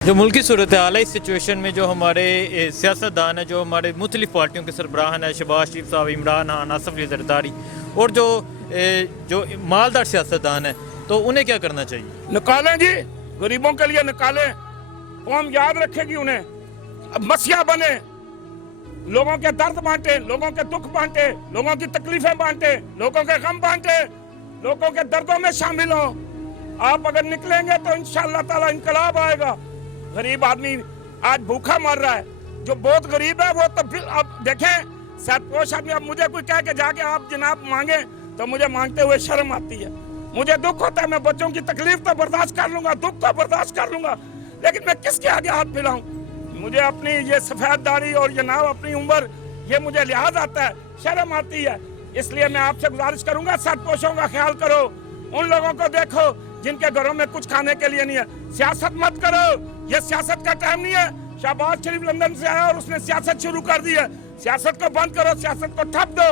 جو ملکی صورتحال ہے اس سچویشن میں جو ہمارے سیاستدان ہیں، جو ہمارے مختلف پارٹیوں کے سربراہان ہیں، شہباز شریف صاحب، عمران خان، آصف علی زرداری، اور جو مالدار سیاستدان ہیں، تو انہیں کیا کرنا چاہیے؟ نکالیں جی، غریبوں کے لیے نکالیں، قوم یاد رکھے گی انہیں، مسیح بنے، لوگوں کے درد بانٹے، لوگوں کے دکھ بانٹے، لوگوں کی تکلیفیں بانٹے، لوگوں کے غم بانٹے، لوگوں کے دردوں میں شامل ہوں۔ آپ اگر نکلیں گے تو انشاءاللہ تعالی انقلاب آئے گا۔ غریب آدمی آج بھوکا مر رہا ہے، جو بہت غریب ہے وہ تو پھر اب دیکھیں سرپوش آدمی، اب مجھے کوئی کہہ کے جا کے آپ جناب مانگیں تو مجھے مانگتے ہوئے شرم آتی ہے، مجھے دکھ ہوتا ہے، میں بچوں کی تکلیف تو برداشت کر لوں گا، دکھ تو برداشت کر لوں گا، لیکن میں کس کے آگے ہاتھ پھیلاؤں؟ مجھے اپنی یہ سفید داڑھی اور جناب اپنی عمر، یہ مجھے لحاظ آتا ہے، شرم آتی ہے۔ اس لیے میں آپ سے گزارش کروں گا، سرپوشوں کا خیال کرو، ان لوگوں کو دیکھو جن کے گھروں میں کچھ کھانے کے لیے نہیں ہے۔ سیاست مت کرو، یہ سیاست کا ٹائم نہیں ہے۔ شہباز شریف لندن سے آیا اور اس نے سیاست شروع کر دی ہے، سیاست کو بند کرو، سیاست کو ٹھپ دو،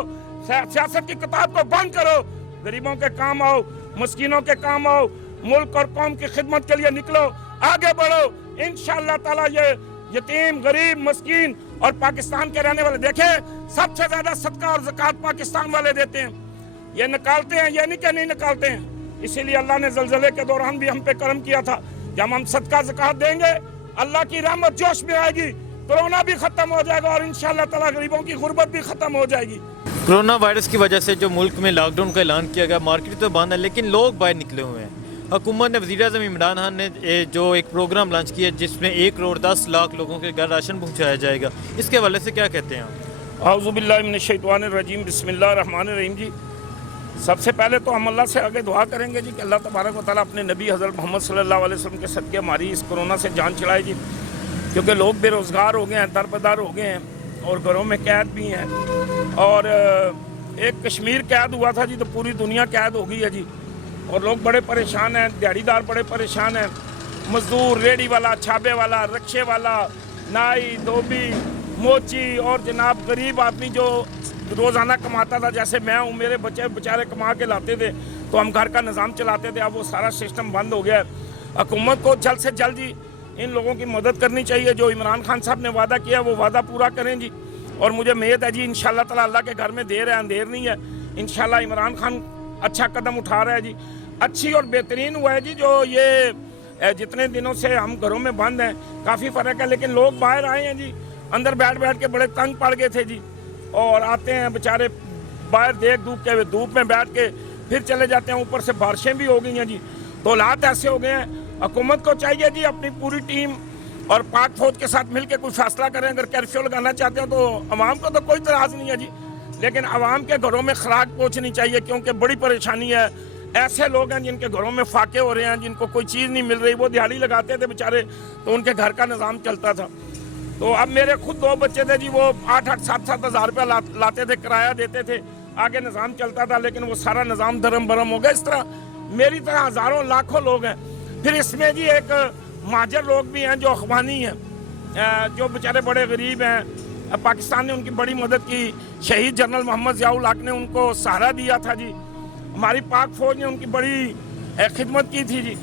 سیاست کی کتاب کو بند کرو، غریبوں کے کام آؤ، مسکینوں کے کام آؤ، ملک اور قوم کی خدمت کے لیے نکلو، آگے بڑھو۔ انشاءاللہ تعالی یہ یتیم، غریب، مسکین اور پاکستان کے رہنے والے، دیکھیں سب سے زیادہ صدقہ اور زکوٰۃ پاکستان والے دیتے ہیں، یہ نکالتے ہیں، یہ نہیں کہ نہیں نکالتے ہیں۔ اسی لیے اللہ نے زلزلے کے دوران بھی ہم پہ کرم کیا تھا، جب ہم صدقہ زکوٰۃ دیں گے اللہ کی رحمت جوش میں آئے گی، کرونا بھی ختم ہو جائے گا اور انشاءاللہ تعالی غریبوں کی غربت بھی ختم ہو جائے گی۔ کرونا وائرس کی وجہ سے جو ملک میں لاک ڈاؤن کا اعلان کیا گیا، مارکیٹ تو بند ہے لیکن لوگ باہر نکلے ہوئے ہیں۔ حکومت نے، وزیر اعظم عمران خان نے جو ایک پروگرام لانچ کیا جس میں 1,10,00,000 لوگوں کے گھر راشن پہنچایا جائے گا، اس کے حوالے سے کیا کہتے ہیں آپ؟ اعوذ باللہ من الشیطان الرجیم، بسم اللہ الرحمن الرحیم۔ جی سب سے پہلے تو ہم اللہ سے آگے دعا کریں گے جی کہ اللہ تبارک و تعالیٰ اپنے نبی حضرت محمد صلی اللہ علیہ وسلم کے صدقے ہماری اس کرونا سے جان چھڑائے جی، کیونکہ لوگ بے روزگار ہو گئے ہیں، دربدر ہو گئے ہیں اور گھروں میں قید بھی ہیں، اور ایک کشمیر قید ہوا تھا جی تو پوری دنیا قید ہو گئی ہے جی، اور لوگ بڑے پریشان ہیں، دیہڑی دار بڑے پریشان ہیں، مزدور، ریڑھی والا، چھابے والا، رکشے والا، نائی، دھوبی، موچی، اور جناب غریب آدمی جو روزانہ کماتا تھا، جیسے میں ہوں، میرے بچے بیچارے کما کے لاتے تھے تو ہم گھر کا نظام چلاتے تھے، اب وہ سارا سسٹم بند ہو گیا ہے۔ حکومت کو جلد سے جلد جی ان لوگوں کی مدد کرنی چاہیے، جو عمران خان صاحب نے وعدہ کیا وہ وعدہ پورا کریں جی، اور مجھے امید ہے جی انشاءاللہ تعالی اللہ کے گھر میں دیر ہے اندھیر نہیں ہے، انشاءاللہ عمران خان اچھا قدم اٹھا رہا ہے جی، اچھی اور بہترین ہوا ہے جی، جو یہ جتنے دنوں سے ہم گھروں میں بند ہیں کافی فرق ہے، لیکن لوگ باہر آئے ہیں جی، اندر بیٹھ بیٹھ کے بڑے تنگ پڑ گئے تھے جی، اور آتے ہیں بیچارے باہر دیکھ دھوپ میں بیٹھ کے پھر چلے جاتے ہیں، اوپر سے بارشیں بھی ہو گئی ہیں جی، تو حالات ایسے ہو گئے ہیں۔ حکومت کو چاہیے جی اپنی پوری ٹیم اور پاک فوج کے ساتھ مل کے کوئی فیصلہ کریں، اگر کرفیو لگانا چاہتے ہیں تو عوام کو تو کوئی اعتراض نہیں ہے جی، لیکن عوام کے گھروں میں خوراک پہنچنی چاہیے، کیونکہ بڑی پریشانی ہے، ایسے لوگ ہیں جن کے گھروں میں فاقے ہو رہے ہیں، جن کو کوئی چیز نہیں مل رہی، وہ دیہڑی لگاتے تھے بیچارے تو ان کے گھر کا نظام چلتا تھا۔ تو اب میرے خود 2 بچے تھے جی، وہ 8-8 7-7 ہزار روپیہ لاتے تھے، کرایہ دیتے تھے، آگے نظام چلتا تھا، لیکن وہ سارا نظام دھرم برم ہو گیا۔ اس طرح میری طرح ہزاروں لاکھوں لوگ ہیں۔ پھر اس میں جی ایک مہاجر لوگ بھی ہیں جو اخوانی ہیں، جو بیچارے بڑے غریب ہیں، پاکستان نے ان کی بڑی مدد کی، شہید جنرل محمد ضیاء الحق نے ان کو سہارا دیا تھا جی، ہماری پاک فوج نے ان کی بڑی خدمت کی تھی جی،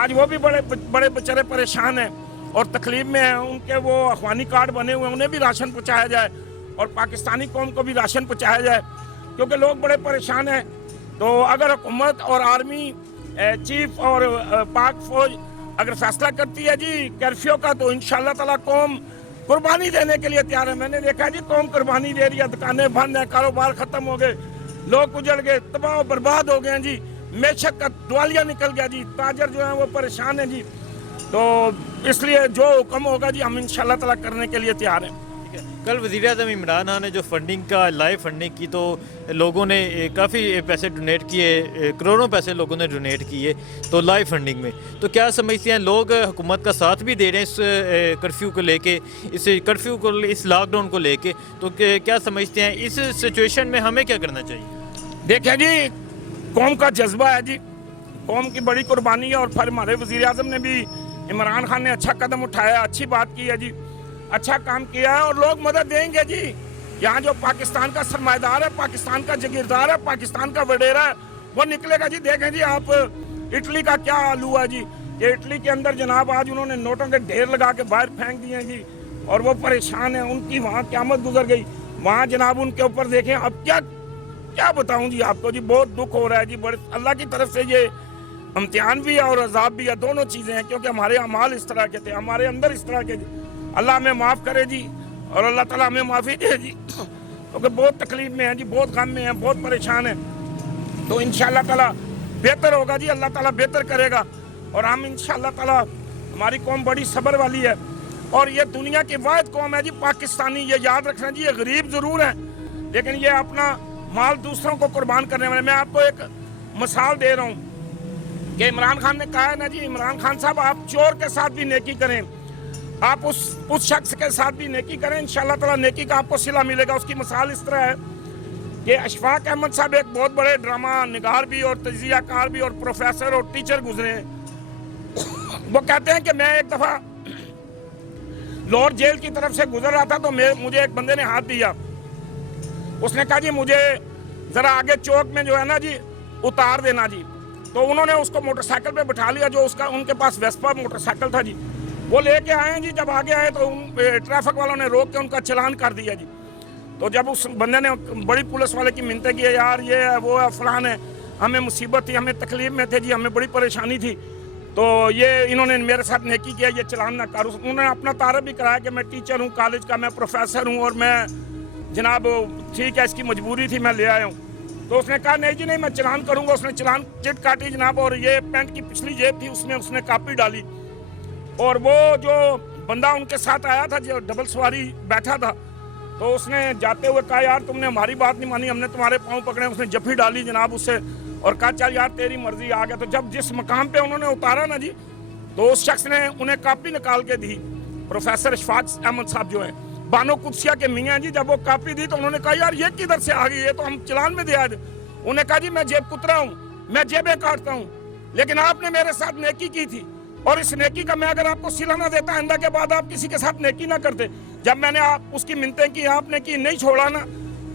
آج وہ بھی بڑے بیچارے پریشان ہیں اور تکلیف میں ہیں، ان کے وہ اخوانی کارڈ بنے ہوئے ہیں، انہیں بھی راشن پہنچایا جائے اور پاکستانی قوم کو بھی راشن پہنچایا جائے، کیونکہ لوگ بڑے پریشان ہیں۔ تو اگر حکومت اور آرمی چیف اور پاک فوج اگر فیصلہ کرتی ہے جی کرفیو کا، تو انشاءاللہ تعالیٰ قوم قربانی دینے کے لیے تیار ہے۔ میں نے دیکھا جی قوم قربانی دے رہی ہے، دکانیں بند ہیں، کاروبار ختم ہو گئے، لوگ اجڑ گئے، تباہ و برباد ہو گئے ہیں جی، معیشت کا دوالیہ نکل گیا جی، تاجر جو ہیں وہ پریشان ہیں جی، تو اس لیے جو حکم ہوگا جی ہم انشاءاللہ تعالیٰ کرنے کے لیے تیار ہیں۔ کل وزیر اعظم عمران خان نے جو فنڈنگ کا لائیو فنڈنگ کی تو لوگوں نے کافی پیسے ڈونیٹ کیے، کروڑوں پیسے لوگوں نے ڈونیٹ کیے تو لائیو فنڈنگ میں، تو کیا سمجھتے ہیں لوگ حکومت کا ساتھ بھی دے رہے ہیں اس کرفیو کو لے کے، اس کرفیو کو، اس لاک ڈاؤن کو لے کے، تو کیا سمجھتے ہیں اس سچویشن میں ہمیں کیا کرنا چاہیے؟ دیکھیں جی قوم کا جذبہ ہے جی، قوم کی بڑی قربانی ہے، اور پھر ہمارے وزیر اعظم نے بھی، عمران خان نے اچھا قدم اٹھایا، اچھی بات کی ہے جی، اچھا کام کیا ہے اور لوگ مدد دیں گے جی۔ یہاں جو پاکستان کا سرمایہ دار ہے، پاکستان کا جگیردار ہے، پاکستان کا وڈیرا ہے، وہ نکلے گا جی۔ دیکھیں جی آپ اٹلی کا کیا حال ہوا جی، کہ اٹلی کے اندر جناب آج انہوں نے نوٹوں کے ڈھیر لگا کے باہر پھینک دیے ہیں جی، اور وہ پریشان ہیں، ان کی وہاں قیامت گزر گئی، وہاں جناب ان کے اوپر دیکھیں اب کیا بتاؤں جی آپ کو جی، بہت دکھ ہو رہا ہے جی، بڑے اللہ کی طرف سے یہ امتحان بھی ہے اور عذاب بھی ہے، دونوں چیزیں ہیں، کیونکہ ہمارے اعمال اس طرح کے تھے، ہمارے اندر اس طرح کے جی۔ اللہ ہمیں معاف کرے جی، اور اللہ تعالیٰ ہمیں معافی دے جی، کیونکہ بہت تکلیف میں ہیں جی، بہت غم میں ہیں، بہت پریشان ہیں، تو انشاءاللہ تعالیٰ بہتر ہوگا جی، اللہ تعالیٰ بہتر کرے گا، اور ہم انشاءاللہ تعالیٰ، ہماری قوم بڑی صبر والی ہے، اور یہ دنیا کی واحد قوم ہے جی پاکستانی، یہ یاد رکھنا جی، یہ غریب ضرور ہیں لیکن یہ اپنا مال دوسروں کو قربان کرنے والے۔ میں آپ کو ایک مثال دے رہا ہوں کہ عمران خان نے کہا ہے نا جی، عمران خان صاحب آپ چور کے ساتھ بھی نیکی کریں، آپ اس شخص کے ساتھ بھی نیکی کریں، انشاءاللہ تعالیٰ نیکی کا آپ کو صلہ ملے گا۔ اس کی مثال اس طرح ہے کہ اشفاق احمد صاحب ایک بہت بڑے ڈرامہ نگار بھی اور تجزیہ کار بھی اور پروفیسر اور ٹیچر گزرے ہیں، وہ کہتے ہیں کہ میں ایک دفعہ لاہور جیل کی طرف سے گزر رہا تھا تو مجھے ایک بندے نے ہاتھ دیا، اس نے کہا جی مجھے ذرا آگے چوک میں جو ہے نا جی اتار دینا جی، تو انہوں نے اس کو موٹر سائیکل پہ بٹھا لیا، جو ان کے پاس ویسپا موٹر سائیکل تھا جی، وہ لے کے آئے ہیں جی، جب آگے آئے تو ٹریفک والوں نے روک کے ان کا چلان کر دیا جی، تو جب اس بندے نے بڑی پولیس والے کی منتیں کی، یار یہ ہے وہ ہے فلان ہے، ہمیں مصیبت تھی، ہمیں تکلیف میں تھے جی، ہمیں بڑی پریشانی تھی، تو یہ انہوں نے میرے ساتھ نیکی کیا، یہ چلان نہ کر، انہوں نے اپنا تعارف بھی کرایا کہ میں ٹیچر ہوں کالج کا، میں پروفیسر ہوں، اور میں جناب ٹھیک ہے اس کی مجبوری تھی میں لے آیا ہوں، تو اس نے کہا نہیں جی نہیں میں چلان کروں گا، اس نے چلان چٹ کاٹی جناب، اور یہ پینٹ کی پچھلی جیب تھی اس میں اس نے کاپی ڈالی، اور وہ جو بندہ ان کے ساتھ آیا تھا جو ڈبل سواری بیٹھا تھا، تو اس نے جاتے ہوئے کہا یار تم نے ہماری بات نہیں مانی، ہم نے تمہارے پاؤں پکڑے، اس نے جفی ڈالی جناب اس سے اور کہا چل یار تیری مرضی، آ گیا۔ تو جب جس مقام پہ انہوں نے اتارا نا جی، تو اس شخص نے انہیں کاپی نکال کے دی، پروفیسر اشفاق احمد صاحب جو ہیں بانو قدسیہ کے میاں جی، جب وہ کاپی دی تو انہوں نے کہا یار یہ کدھر سے آ گئی، یہ تو ہم چلان میں دیا۔ انہوں نے کہا جی میں جیب کترا ہوں، میں جیبیں کاٹتا ہوں، لیکن آپ نے میرے ساتھ نیکی کی تھی، اور اس نیکی کا میں اگر آپ کو صلہ نہ دیتا آئندہ کے بعد آپ کسی کے ساتھ نیکی نہ کرتے، جب میں نے آپ اس کی منتیں کی آپ نے کی نہیں چھوڑا نا،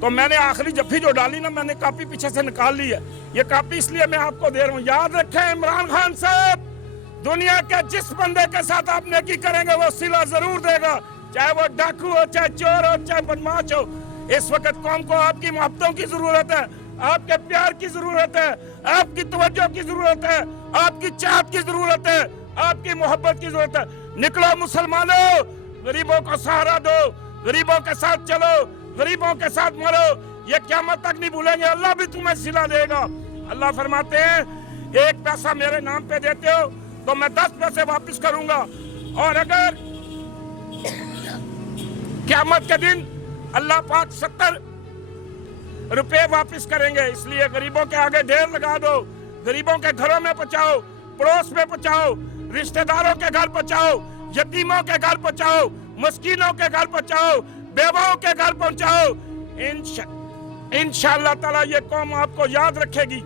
تو میں نے آخری جفی جو ڈالی نا میں نے کاپی پیچھے سے نکال لی ہے، یہ کاپی اس لیے میں آپ کو دے رہا ہوں۔ یاد رکھیں عمران خان صاحب، دنیا کے جس بندے کے ساتھ آپ نیکی کریں گے وہ صلہ ضرور دے گا، چاہے وہ ڈاکو ہو، چاہے چور ہو، چاہے بدماش ہو۔ اس وقت قوم کو آپ کی محبتوں کی ضرورت ہے، آپ کے پیار کی ضرورت ہے، آپ کی توجہ کی ضرورت ہے، آپ کی چاہت کی ضرورت ہے، آپ کی محبت کی ضرورت ہے۔ نکلو مسلمانوں، غریبوں کو سہارا دو، غریبوں کے ساتھ چلو، غریبوں کے ساتھ مرو، یہ قیامت تک نہیں بھولیں گے، اللہ بھی تمہیں صلہ دے گا۔ اللہ فرماتے ہیں 1 پیسہ میرے نام پہ دیتے ہو تو میں 10 پیسے واپس کروں گا، اور اگر قیامت کے دن اللہ پاک 70 روپے واپس کریں گے۔ اس لیے غریبوں کے آگے ڈھیر لگا دو، غریبوں کے گھروں میں پہنچاؤ، پڑوس میں پہنچاؤ، رشتہ داروں کے گھر پہنچاؤ، یتیموں کے گھر پہنچاؤ، مسکینوں کے گھر پہنچاؤ، بیواؤں کے گھر پہنچاؤ۔ انشاءاللہ تعالی یہ قوم آپ کو یاد رکھے گی۔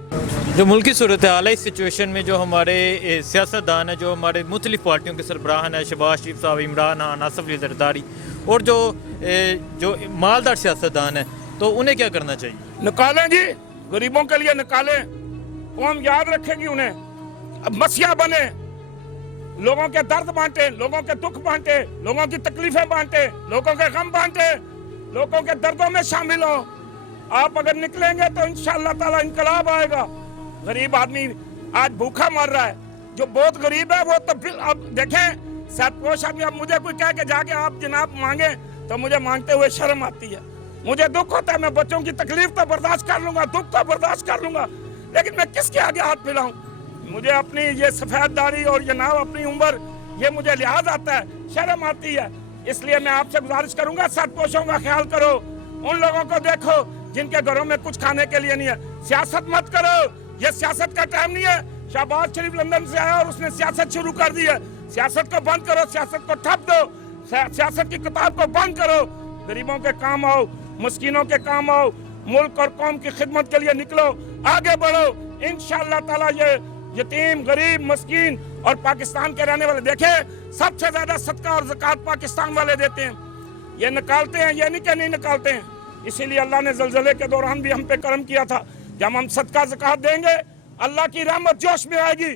جو ملکی صورتحال ہے اس سچویشن میں جو ہمارے سیاستدان ہیں، جو ہمارے مختلف پارٹیوں کے سربراہان ہیں، شہباز شریف صاحب، عمران خان، آصف علی زرداری، اور جو مالدار سیاستدان ہیں، تو انہیں کیا کرنا چاہیے؟ نکالیں جی، غریبوں کے لیے نکالیں، قوم یاد رکھے گی انہیں، مسیح بنے، لوگوں کے درد بانٹے، لوگوں کے دکھ بانٹے، لوگوں کی تکلیفیں بانٹے، لوگوں کے غم بانٹے، لوگوں کے دردوں میں شامل ہوں۔ آپ اگر نکلیں گے تو انشاءاللہ تعالی انقلاب آئے گا۔ غریب آدمی آج بھوکا مر رہا ہے، جو بہت غریب ہے وہ تو اب دیکھیں ساتھ پوش آدمی، اب مجھے کوئی کہہ کے جا کے آپ جناب مانگیں تو مجھے مانگتے ہوئے شرم آتی ہے، مجھے دکھ ہوتا ہے، میں بچوں کی تکلیف تو برداشت کر لوں گا، دکھ تو برداشت کر لوں گا، لیکن میں کس کے آگے ہاتھ پھیلاؤں؟ مجھے اپنی یہ سفید داڑھی اور یہ ناو اپنی عمر، یہ مجھے لحاظ آتا ہے، شرم آتی ہے۔ اس لیے میں آپ سے گزارش کروں گا ساتھ پوشوں کا خیال کرو، ان لوگوں کو دیکھو جن کے گھروں میں کچھ کھانے کے لیے نہیں ہے۔ سیاست مت کرو، یہ سیاست کا ٹائم نہیں ہے۔ شہباز شریف لندن سے آیا اور اس نے سیاست شروع کر دی ہے، سیاست کو بند کرو، سیاست کو ٹھپ دو، سیاست کی کتاب کو بند کرو، غریبوں کے کام آؤ، مسکینوں کے کام آؤ، ملک اور قوم کی خدمت کے لیے نکلو، آگے بڑھو۔ انشاءاللہ تعالی یہ یتیم، غریب، مسکین اور پاکستان کے رہنے والے، دیکھیں سب سے زیادہ صدقہ اور زکوٰۃ پاکستان والے دیتے ہیں، یہ نکالتے ہیں، یہ نہیں کہ نہیں نکالتے ہیں۔ اسی لیے اللہ نے زلزلے کے دوران بھی ہم پہ کرم کیا تھا، جب ہم صدقہ زکوٰۃ دیں گے اللہ کی رحمت جوش میں آئے گی،